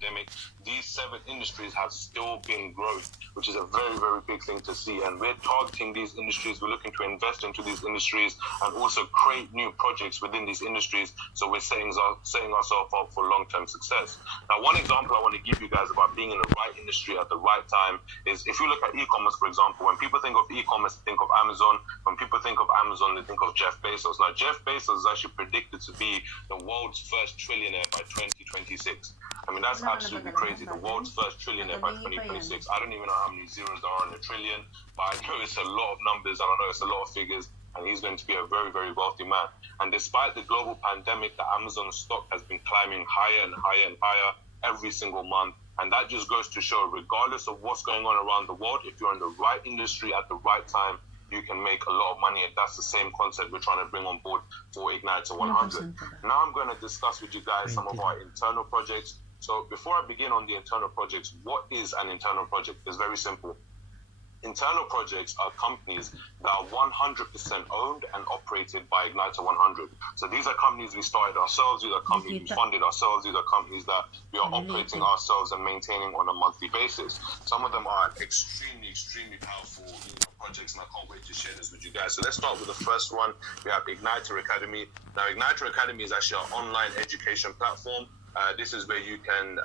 pandemic, these 7 industries have still been growing, which is a very, very big thing to see. And we're targeting these industries. We're looking to invest into these industries and also create new projects within these industries. So we're setting ourselves up for long-term success. Now, one example I want to give you guys about being in the right industry at the right time is if you look at e-commerce, for example, when people think of e-commerce, they think of Amazon. When people think of Amazon, they think of Jeff Bezos. Now, Jeff Bezos is actually predicted to be the world's first trillionaire by 2026. I mean, that's absolutely crazy. The world's first trillionaire by 2026. I don't even know how many zeros there are in a trillion, but I know it's a lot of numbers. I don't know, it's a lot of figures. And he's going to be a very, very wealthy man. And despite the global pandemic, the Amazon stock has been climbing higher and higher and higher every single month. And that just goes to show, regardless of what's going on around the world, if you're in the right industry at the right time, you can make a lot of money. And that's the same concept we're trying to bring on board for Igniter100. Now I'm going to discuss with you guys some of our internal projects. So before I begin on the internal projects, what is an internal project? It's very simple. Internal projects are companies that are 100% owned and operated by Igniter100. So these are companies we started ourselves, these are companies we funded ourselves, these are companies that we are operating ourselves and maintaining on a monthly basis. Some of them are extremely, extremely powerful projects, and I can't wait to share this with you guys. So let's start with the first one. We have Igniter Academy. Now, Igniter Academy is actually our online education platform. This is where you can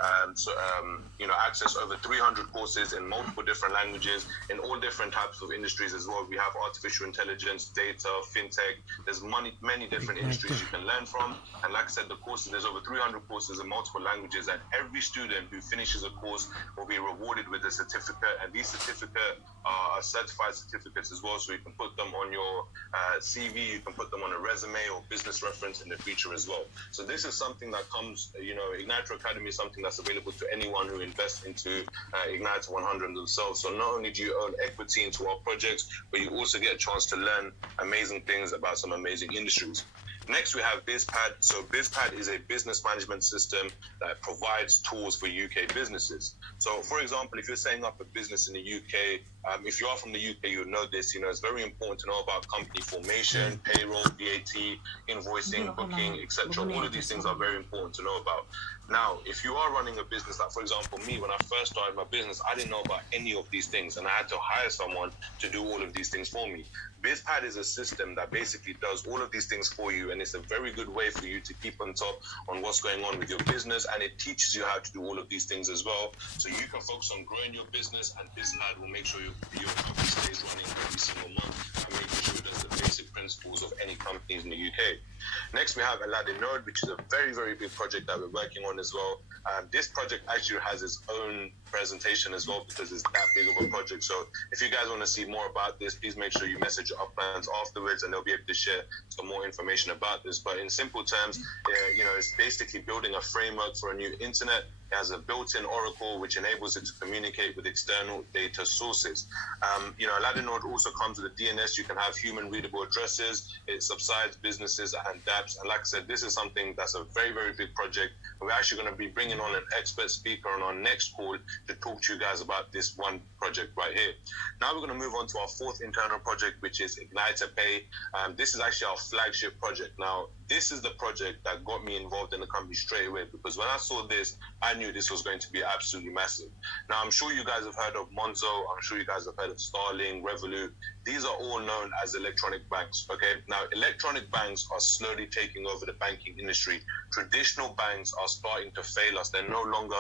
access over 300 courses in multiple different languages in all different types of industries as well. We have artificial intelligence, data, fintech. There's many different industries you can learn from. And like I said, the courses, there's over 300 courses in multiple languages, and every student who finishes a course will be rewarded with a certificate. And these certificates are certified certificates as well, so you can put them on your CV, you can put them on a resume or business reference in the future as well. So this is something that comes, Igniter Academy is something that's available to anyone who invests into Igniter100 themselves. So not only do you own equity into our projects, but you also get a chance to learn amazing things about some amazing industries. Next, we have BizPad. So BizPad is a business management system that provides tools for UK businesses. So, for example, if you're setting up a business in the UK, if you are from the UK, you'll know this. It's very important to know about company formation, payroll, VAT, invoicing, booking, etc. All of these things are very important to know about. Now, if you are running a business, like for example, me, when I first started my business, I didn't know about any of these things, and I had to hire someone to do all of these things for me. BizPad is a system that basically does all of these things for you, and it's a very good way for you to keep on top on what's going on with your business, and it teaches you how to do all of these things as well. So you can focus on growing your business, and BizPad will make sure your company stays running every single month and making sure it does the basic principles of any companies in the UK. Next, we have Igniter100, which is a very, very big project that we're working on as well. This project actually has its own presentation as well because it's that big of a project. So if you guys want to see more about this, please make sure you message your uplands afterwards, and they'll be able to share some more information about this. But in simple terms, it's basically building a framework for a new internet. It has a built-in Oracle which enables it to communicate with external data sources. Igniter100 also comes with a DNS. You can have human-readable addresses. It subsides businesses and dApps. And like I said, this is something that's a very, very big project. And we're actually going to be bringing on an expert speaker on our next call to talk to you guys about this one project right here. Now we're going to move on to our fourth internal project, which is Igniter Pay. This is actually our flagship project. Now, this is the project that got me involved in the company straight away, because when I saw this, I knew this was going to be absolutely massive. Now, I'm sure you guys have heard of Monzo. I'm sure you guys have heard of Starling, Revolut. These are all known as electronic banks, okay? Now, electronic banks are slowly taking over the banking industry. Traditional banks are starting to fail us. They're no longer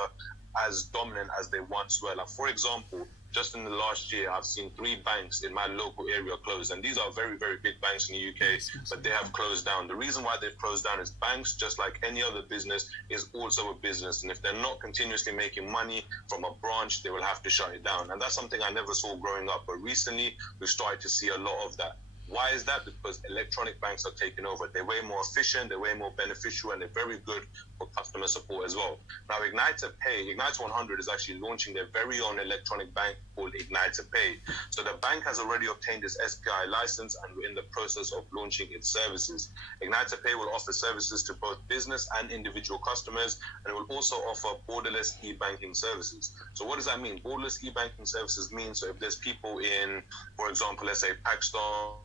as dominant as they once were. Like, for example, just in the last year, I've seen 3 banks in my local area close. And these are very, very big banks in the UK, but they have closed down. The reason why they've closed down is banks, just like any other business, is also a business. And if they're not continuously making money from a branch, they will have to shut it down. And that's something I never saw growing up. But recently, we've started to see a lot of that. Why is that? Because electronic banks are taking over. They're way more efficient, they're way more beneficial, and they're very good for customer support as well. Now, Igniter100 is actually launching their very own electronic bank called Igniter Pay. So the bank has already obtained its SPI license, and we're in the process of launching its services. Igniter Pay will offer services to both business and individual customers, and it will also offer borderless e-banking services. So what does that mean? Borderless e-banking services means, so if there's people in, for example, let's say Pakistan,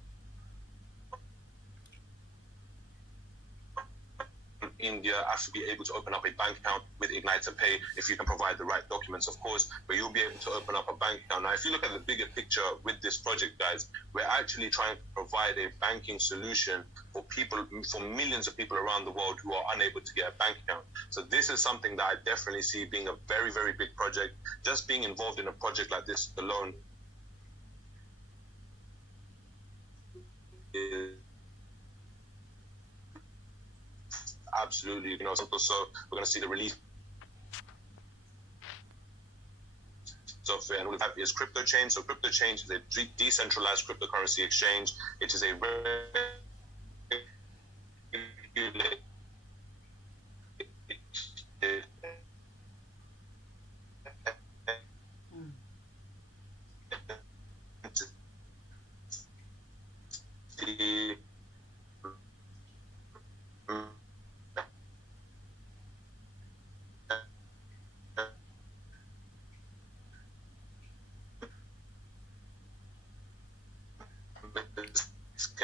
India have to be able to open up a bank account with Igniter Pay if you can provide the right documents, of course, but you'll be able to open up a bank account. Now, if you look at the bigger picture with this project, guys, we're actually trying to provide a banking solution for people, for millions of people around the world who are unable to get a bank account. So this is something that I definitely see being a very, very big project. Just being involved in a project like this alone is absolutely, so we're going to see the release software, and all of that is crypto chain. So crypto chain is a decentralized cryptocurrency exchange. It is a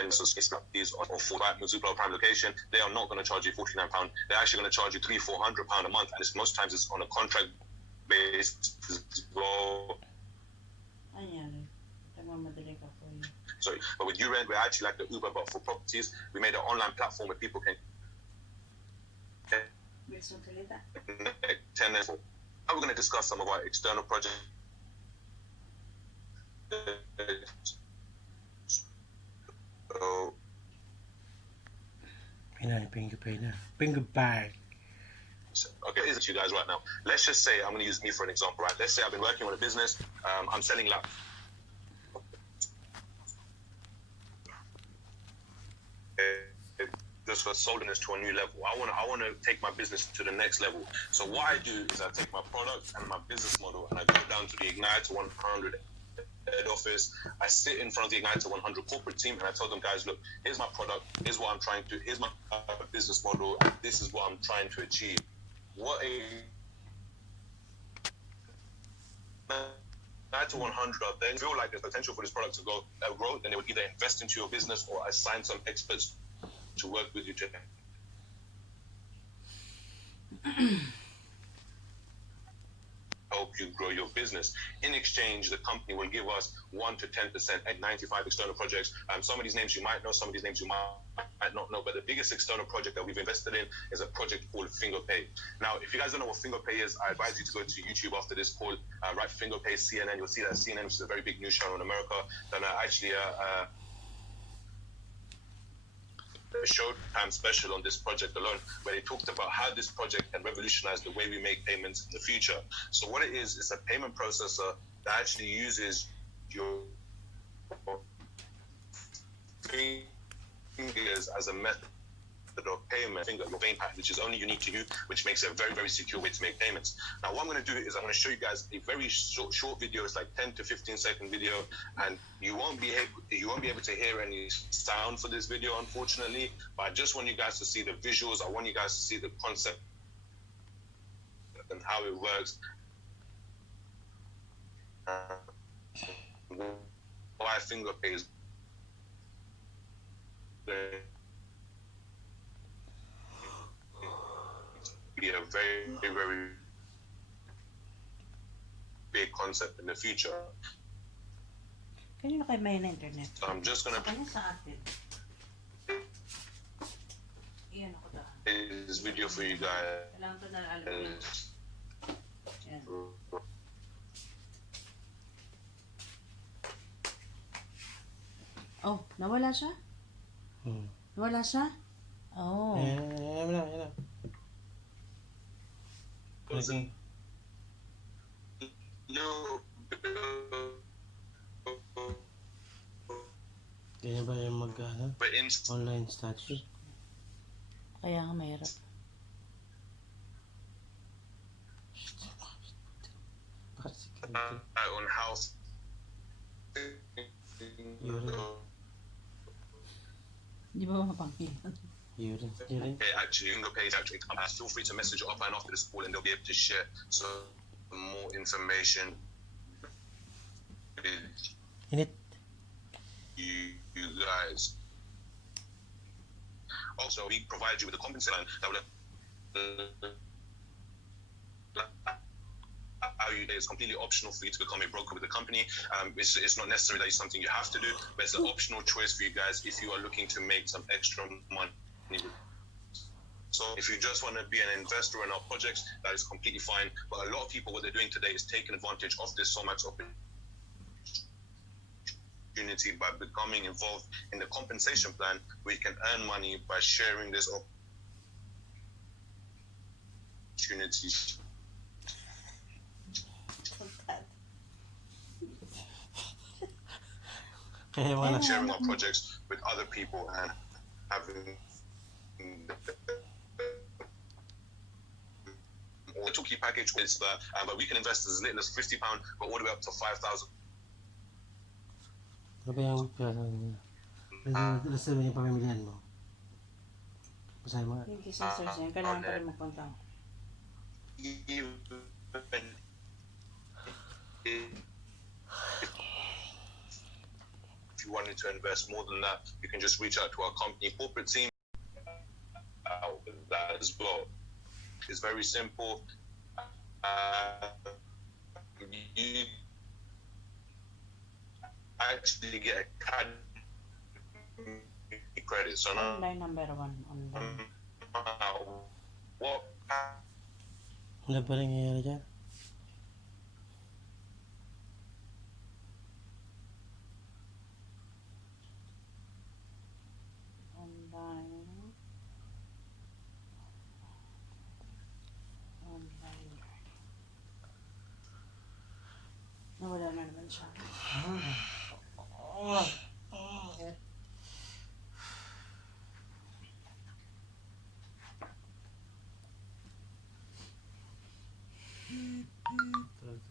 Signup Fees or for that Mazuplo Prime location, they are not going to charge you £49. They're actually going to charge you £300-400 a month, and most times it's on a contract based as well. Sorry, but with URent, we're actually like the Uber, but for properties. We made an online platform where people can tenants. Now we're going to discuss some of our external projects. Finger bag. Okay, here's it to you guys right now. Let's just say, I'm going to use me for an example, right? Let's say I've been working on a business. I'm selling laptops. Just for soldering this to a new level. I want to take my business to the next level. So what I do is I take my product and my business model and I go down to the Igniter100 head office. I sit in front of the Igniter100 corporate team and I tell them, guys, look, here's my product, here's what I'm trying to, here's my business model, and this is what I'm trying to achieve. What a Igniter100 then feel like there's potential for this product to grow, then they would either invest into your business or assign some experts to work with you to help you grow your business. In exchange, the company will give us 1 to 10% at 95 external projects. Some of these names you might know, some of these names you might not know, but the biggest external project that we've invested in is a project called FingerPay. Now, if you guys don't know what FingerPay is, I advise you to go to YouTube after this call, write FingerPay CNN. You'll see that CNN, which is a very big news channel in America, then actually a Showtime special on this project alone, where they talked about how this project can revolutionize the way we make payments in the future. So what it is, it's a payment processor that actually uses your fingers as a method of payment, your vein pattern, which is only unique to you, which makes it a very, very secure way to make payments. Now, what I'm going to do is I'm going to show you guys a very short video. It's like 10 to 15-second video, and you won't be able to hear any sound for this video, unfortunately. But I just want you guys to see the visuals. I want you guys to see the concept and how it works. Why FingerPay is be a very, very big concept in the future. Kanino kayo may internet? So I'm just gonna Kanya sa atin. Iyan ako daan. this video for you guys. Kailangan ko na alam. Yan. Oh, nawala siya? Nawala siya? Oh. Yan na. Okay. Ganyan ba yung online study? Kaya nga mahirap. On house. Di ba mapanghihan? Urine. Okay, actually, FingerPay is actually. Feel free to message it up and after this call, and they'll be able to share some more information with Init. you guys. Also, we provide you with a compensation line that will It's completely optional for you to become a broker with the company. It's not necessarily that it's something you have to do, but it's an optional choice for you guys if you are looking to make some extra money. So if you just want to be an investor in our projects, that is completely fine. But a lot of people, what they're doing today is taking advantage of this somax opportunity by becoming involved in the compensation plan, where you can earn money by sharing this opportunity. Sharing our projects with other people and having or the 2-key package is that, but we can invest as little as £50, but all the way up to 5,000. Ano ba yung reserve yung pamimilihan mo? Basahin mo. Yung kisensor siya, kailangan pa rin magpunta. If you wanted to invest more than that, you can just reach out to our company corporate team with that as well. It's very simple. You actually get a credit. So now, Online number 1. Online. What? Ano ba nangyayari dyan? Nawala na naman siya.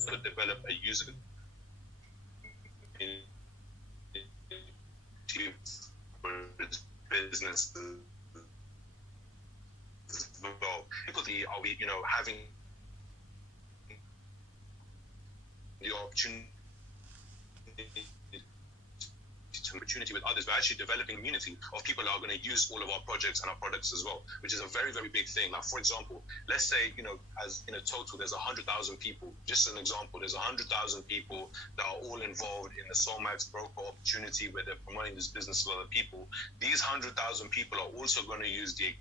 To develop a user for its business as well. Typically, are we, having the opportunity with others, we're actually developing a community of people that are going to use all of our projects and our products as well, which is a very, very big thing. Like, for example, let's say, as in a total, there's 100,000 people. Just an example, there's 100,000 people that are all involved in the somax broker opportunity where they're promoting this business to other people. These 100,000 people are also going to use the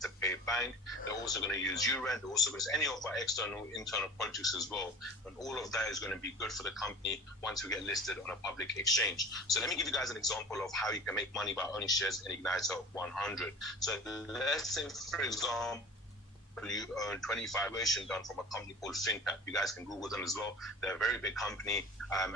to pay a bank. They're also going to use rent. They're also going to use any of our external, internal projects as well. And all of that is going to be good for the company once we get listed on a public exchange. So let me give you guys an example of how you can make money by owning shares in Igniter100. So let's say, for example, you earn 25 valuation done from a company called FinTech. You guys can Google them as well. They're a very big company,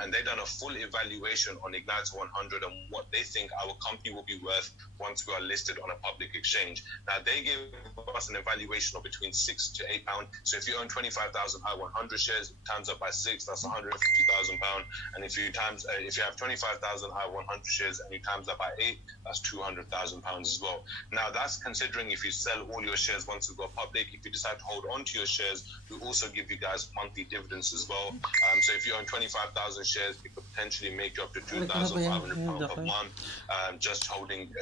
and they've done a full evaluation on Igniter100 and what they think our company will be worth once we are listed on a public exchange. Now, they give us an evaluation of between £6 to £8. So if you own 25,000 I100 shares, times up by 6, that's £150,000. And if you have 25,000 I100 shares and you times that by 8, that's £200,000 as well. Now, that's considering if you sell all your shares once we go public. If you decide to hold on to your shares, we also give you guys monthly dividends as well. So if you own 25,000 shares, it could potentially make you up to £2,500 per month, just holding,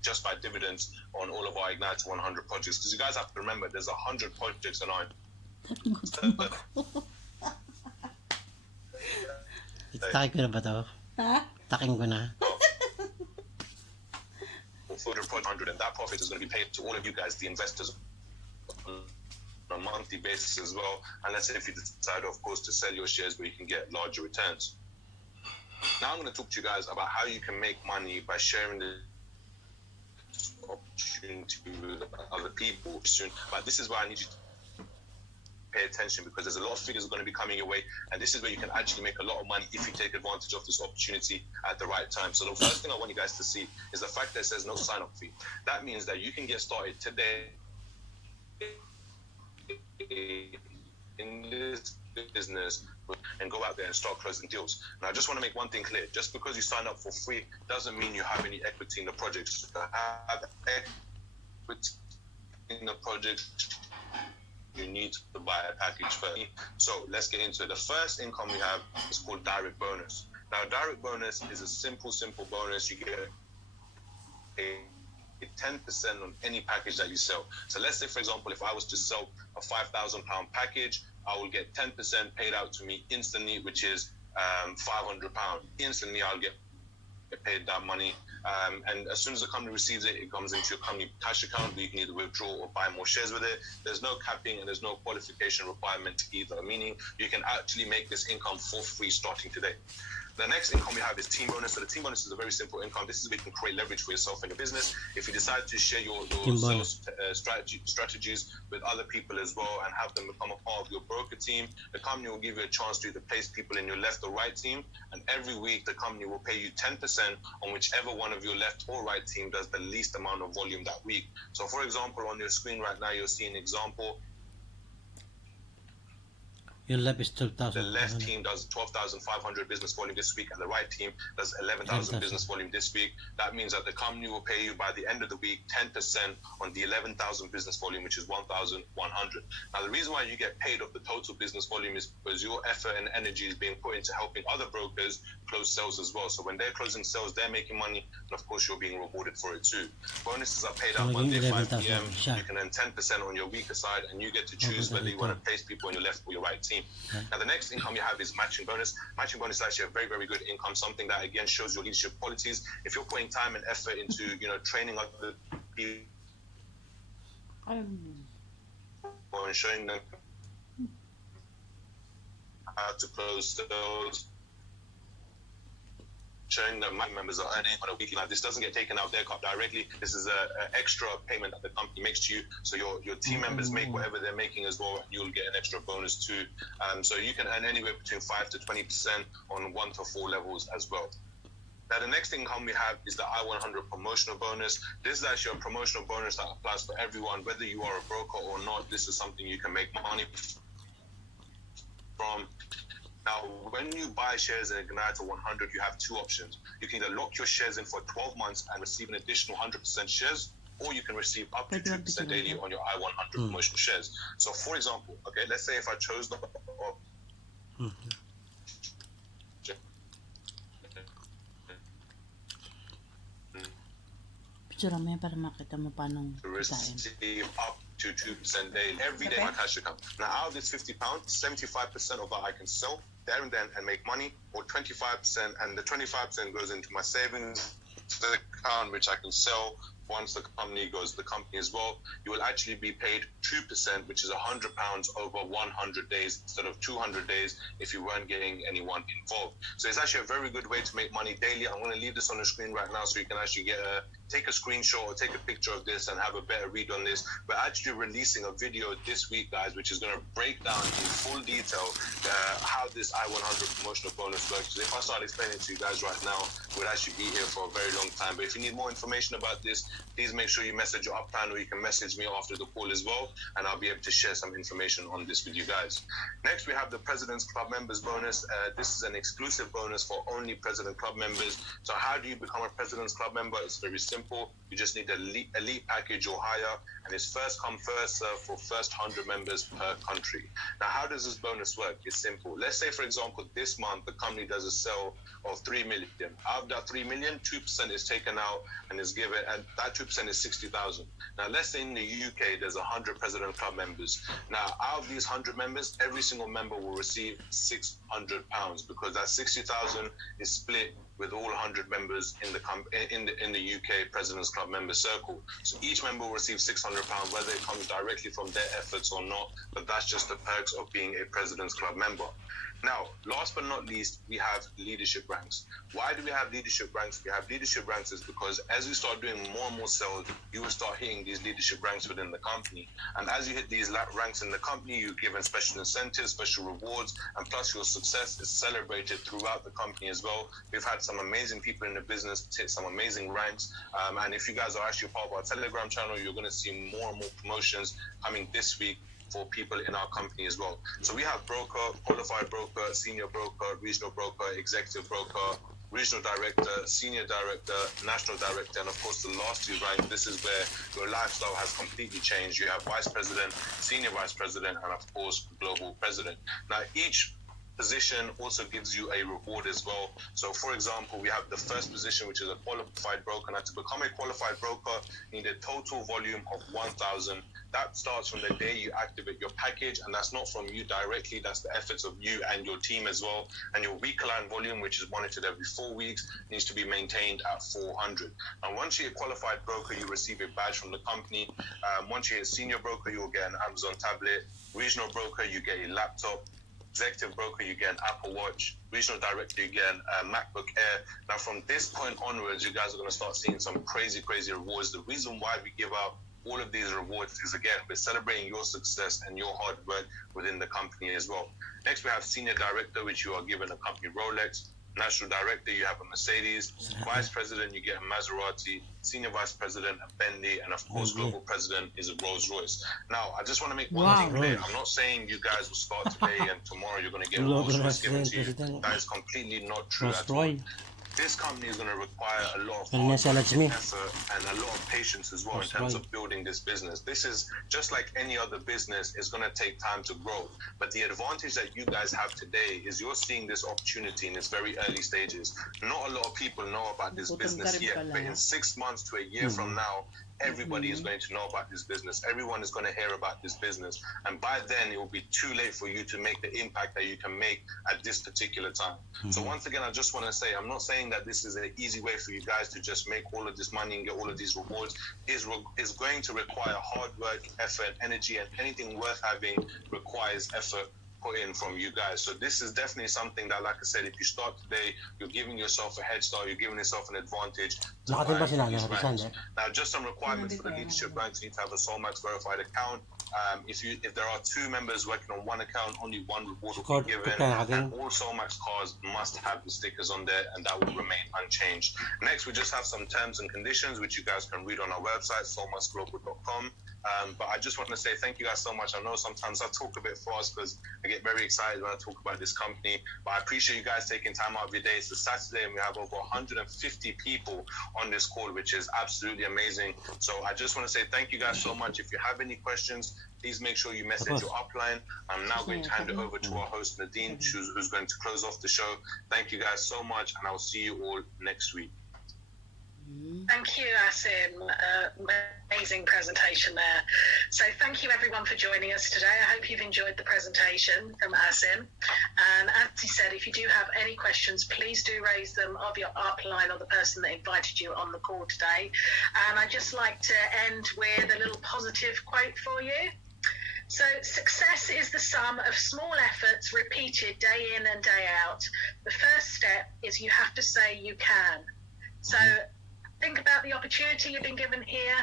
just by dividends on all of our Igniter100 projects. Because you guys have to remember, there's 100 projects on our. Takin ko na ba to? Ha? Takin ko na. For the project 100, and that profit is going to be paid to all of you guys, the investors, on a monthly basis as well. And let's say if you decide, of course, to sell your shares where you can get larger returns. Now I'm going to talk to you guys about how you can make money by sharing the opportunity with other people soon. But this is why I need you to pay attention, because there's a lot of figures going to be coming your way, and this is where you can actually make a lot of money if you take advantage of this opportunity at the right time. So the first thing I want you guys to see is the fact that it says no sign-up fee. That means that you can get started today in this business and go out there and start closing deals. Now, I just want to make one thing clear. Just because you sign up for free doesn't mean you have any equity in the project. To have equity in the project, you need to buy a package first. So let's get into it. The first income we have is called direct bonus. Now, direct bonus is a simple bonus. You get a 10% on any package that you sell. So let's say, for example, if I was to sell a £5,000 package, I will get 10% paid out to me instantly, which is £500. Instantly, I'll get paid that money, and as soon as the company receives it, it comes into your company cash account where you can either withdraw or buy more shares with it. There's no capping and there's no qualification requirement either, meaning you can actually make this income for free starting today. The next income we have is team bonus. So the team bonus is a very simple income. This is where you can create leverage for yourself and your business. If you decide to share your sales strategies with other people as well and have them become a part of your broker team, the company will give you a chance to either place people in your left or right team. And every week, the company will pay you 10% on whichever one of your left or right team does the least amount of volume that week. So for example, on your screen right now, you'll see an example. Your left is 12,000. The left team does 12,500 business volume this week, and the right team does 11,000 business volume this week. That means that the company will pay you by the end of the week 10% on the 11,000 business volume, which is 1,100. Now, the reason why you get paid off the total business volume is because your effort and energy is being put into helping other brokers close sales as well. So when they're closing sales, they're making money, and of course, you're being rewarded for it too. Bonuses are paid out Monday 5 p.m. You can earn 10% on your weaker side, and you get to choose whether you want to place people on your left or your right team. Now, the next income you have is matching bonus. Matching bonus is actually a very, very good income, something that, again, shows your leadership qualities. If you're putting time and effort into, training other people and showing them how to close sales, showing that my members are earning on a weekly. Now, this doesn't get taken out of their cut directly. This is an extra payment that the company makes to you. So your team members make whatever they're making as well, and you'll get an extra bonus too. So you can earn anywhere between 5 to 20% on 1 to 4 levels as well. Now, the next income we have is the I100 promotional bonus. This is actually a promotional bonus that applies for everyone, whether you are a broker or not. This is something you can make money from. Now, when you buy shares in Igniter100, you have 2 options. You can either lock your shares in for 12 months and receive an additional 100% shares, or you can receive up to 2% daily on your I100 promotional shares. So, for example, okay, let's say if I chose the Picture mo yan para makita mo paano to receive up to 2% daily every day in my cash account. Now, out of this £50, 75% of that I can sell there and then and make money, or 25%, and the 25% goes into my savings account, which I can sell once the company goes to the company as well. You will actually be paid 2%, which is £100 over 100 days instead of 200 days if you weren't getting anyone involved. So it's actually a very good way to make money daily. I'm going to leave this on the screen right now so you can actually take a screenshot or take a picture of this and have a better read on this. We're actually releasing a video this week, guys, which is going to break down in full detail how this I100 promotional bonus works. If I start explaining to you guys right now, we'll actually be here for a very long time. But if you need more information about this, please make sure you message your upline, or you can message me after the call as well, and I'll be able to share some information on this with you guys. Next, we have the President's Club members bonus. This is an exclusive bonus for only President Club members. So how do you become a President's Club member? It's very simple. You just need an elite package or higher, and it's first come, first serve for first 100 members per country. Now, how does this bonus work? It's simple. Let's say, for example, this month the company does a sale of 3 million. Out of that 3 million, 2% is taken out and is given, and that 2% is 60,000. Now, let's say in the UK there's 100 President Club members. Now, out of these 100 members, every single member will receive £600, because that 60,000 is split with all 100 members in the UK President's Club member circle. So each member will receive £600, whether it comes directly from their efforts or not, but that's just the perks of being a President's Club member. Now, last but not least, we have leadership ranks. Why do we have leadership ranks? We have leadership ranks is because as you start doing more and more sales, you will start hitting these leadership ranks within the company. And as you hit these ranks in the company, you're given special incentives, special rewards, and plus your success is celebrated throughout the company as well. We've had some amazing people in the business hit some amazing ranks. And if you guys are actually part of our Telegram channel, you're going to see more and more promotions coming this week for people in our company as well. So we have broker, qualified broker, senior broker, regional broker, executive broker, regional director, senior director, national director, and of course the last 2 ranks. This is where your lifestyle has completely changed. You have vice president, senior vice president, and of course global president. Now, each position also gives you a reward as well. So for example, we have the first position, which is a qualified broker. Now, to become a qualified broker, you need a total volume of 1,000. That starts from the day you activate your package, and that's not from you directly, that's the efforts of you and your team as well. And your weekly volume, which is monitored every 4 weeks, needs to be maintained at 400. And once you're a qualified broker, you receive a badge from the company. Once you're a senior broker, you'll get an Amazon tablet. Regional broker, you get a laptop. Executive broker, you get an Apple Watch. Regional director, you get a MacBook Air. Now, from this point onwards, you guys are going to start seeing some crazy rewards. The reason why we give out all of these rewards is, again, we're celebrating your success and your hard work within the company as well. Next, we have senior director, which you are given a company Rolex. National director, you have a Mercedes. Vice president, you get a Maserati. Senior vice president, a Bentley. And of course, global president is a Rolls Royce. Now, I just want to make one thing clear. I'm not saying you guys will start today and tomorrow you're going to get a Rolls Royce given to you. That is completely not true at all. This company is going to require a lot of hard work, effort, and a lot of patience as well in terms of building this business. This is just like any other business. It's going to take time to grow. But the advantage that you guys have today is you're seeing this opportunity in its very early stages. Not a lot of people know about this business yet, but in 6 months to a year from now, everybody is going to know about this business. Everyone is going to hear about this business. And by then, it will be too late for you to make the impact that you can make at this particular time. So once again, I just want to say, I'm not saying that this is an easy way for you guys to just make all of this money and get all of these rewards. It's going to require hard work, effort, energy, and anything worth having requires effort put in from you guys. So this is definitely something that, like I said, if you start today, you're giving yourself a head start, you're giving yourself an advantage to buy these ranks. Now, just some requirements for the leadership ranks: you need to have a solamx verified account. If there are 2 members working on one account, only 1 reward will be given, and all solamx cars must have the stickers on there, and that will remain unchanged. Next, we just have some terms and conditions which you guys can read on our website, solamxglobal.com. But I just want to say thank you guys so much. I know sometimes I talk a bit fast because I get very excited when I talk about this company, but I appreciate you guys taking time out of your day. It's a Saturday and we have over 150 people on this call, which is absolutely amazing. So I just want to say thank you guys so much. If you have any questions, please make sure you message your upline. I'm now going to hand it over to our host, Nadine, who's going to close off the show. Thank you guys so much, and I'll see you all next week. Thank you, Asim. Amazing presentation there. So thank you everyone for joining us today. I hope you've enjoyed the presentation from Asim. And as he said, if you do have any questions, please do raise them of your upline or the person that invited you on the call today. And I'd just like to end with a little positive quote for you. So success is the sum of small efforts repeated day in and day out. The first step is you have to say you can. So think about the opportunity you've been given here,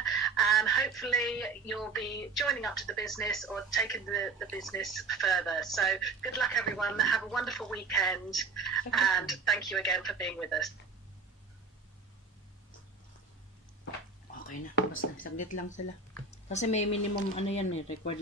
and hopefully you'll be joining up to the business or taking the business further. So good luck everyone, have a wonderful weekend, and thank you again for being with us. Okay na, basta saglit lang sila. Kasi may minimum ano yan record